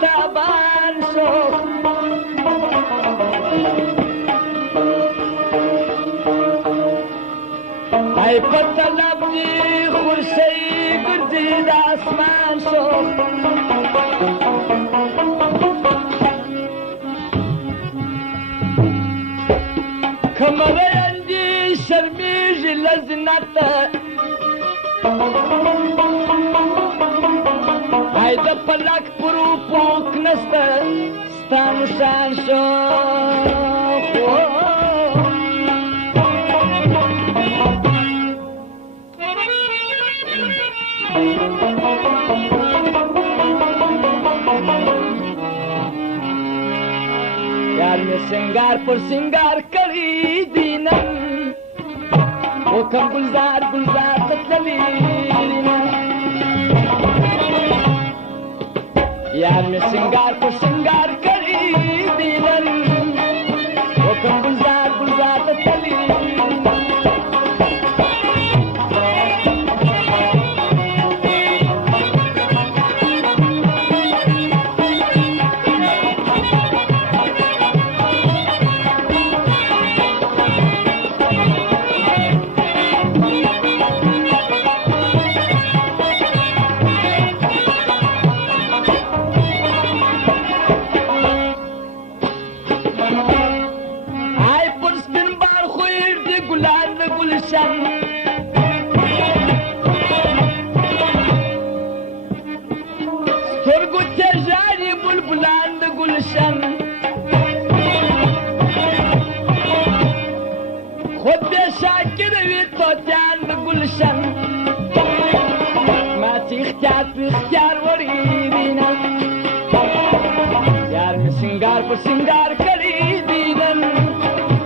بیتابان شو ای پتلب دی خورشی گردید آسمان شو کمره اندی شرمیجی لزنت ای د پلک پرو پوک نسته ستان شان شو यार में सिंगार पर सिंगार करी दीनम वो कम गुलजार गुलजार तली यार में सिंगार पर सिंगार करी दीनम वो कम गुलजार गुलजार तली سترگو تجاری بلبلان د گلشن خود به شاکر وی توتیان د گلشن ما تی اختیار پی اختیار وری بینم یار می سنگار پر سنگار کری دینم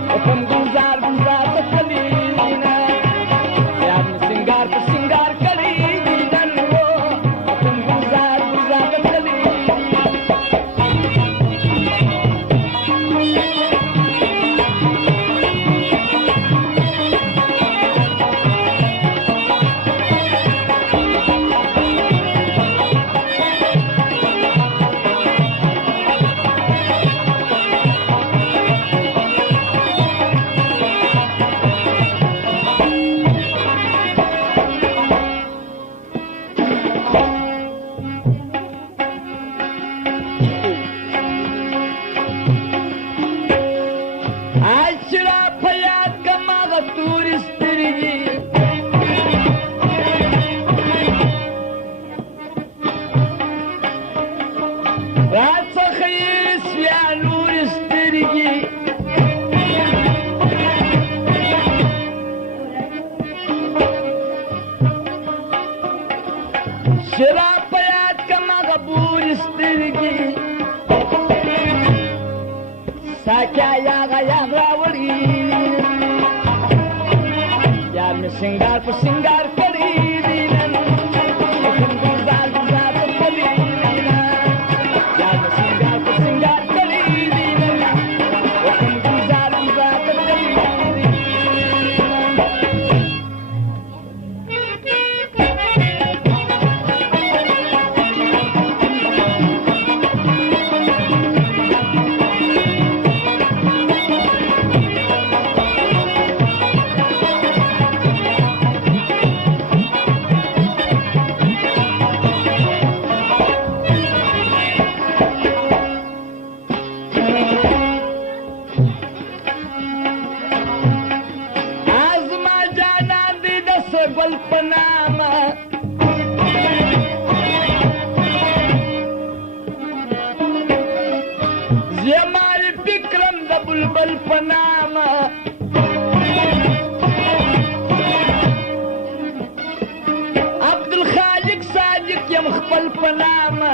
حکم گلزار گلزار تکلی شرافيات كما غبور استرقي ساكا يا غيام راوري يا من سنغار في سنغار كريدي पनामा जमाल विक्रम द बुलबुल पनामा अब्दुल खालिक साजिक या मुखबल पनामा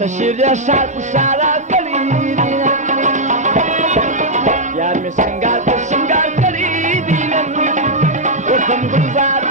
तशीर या साथ सारा करी यार में सिंगार करी दीनम हुक्म गुजार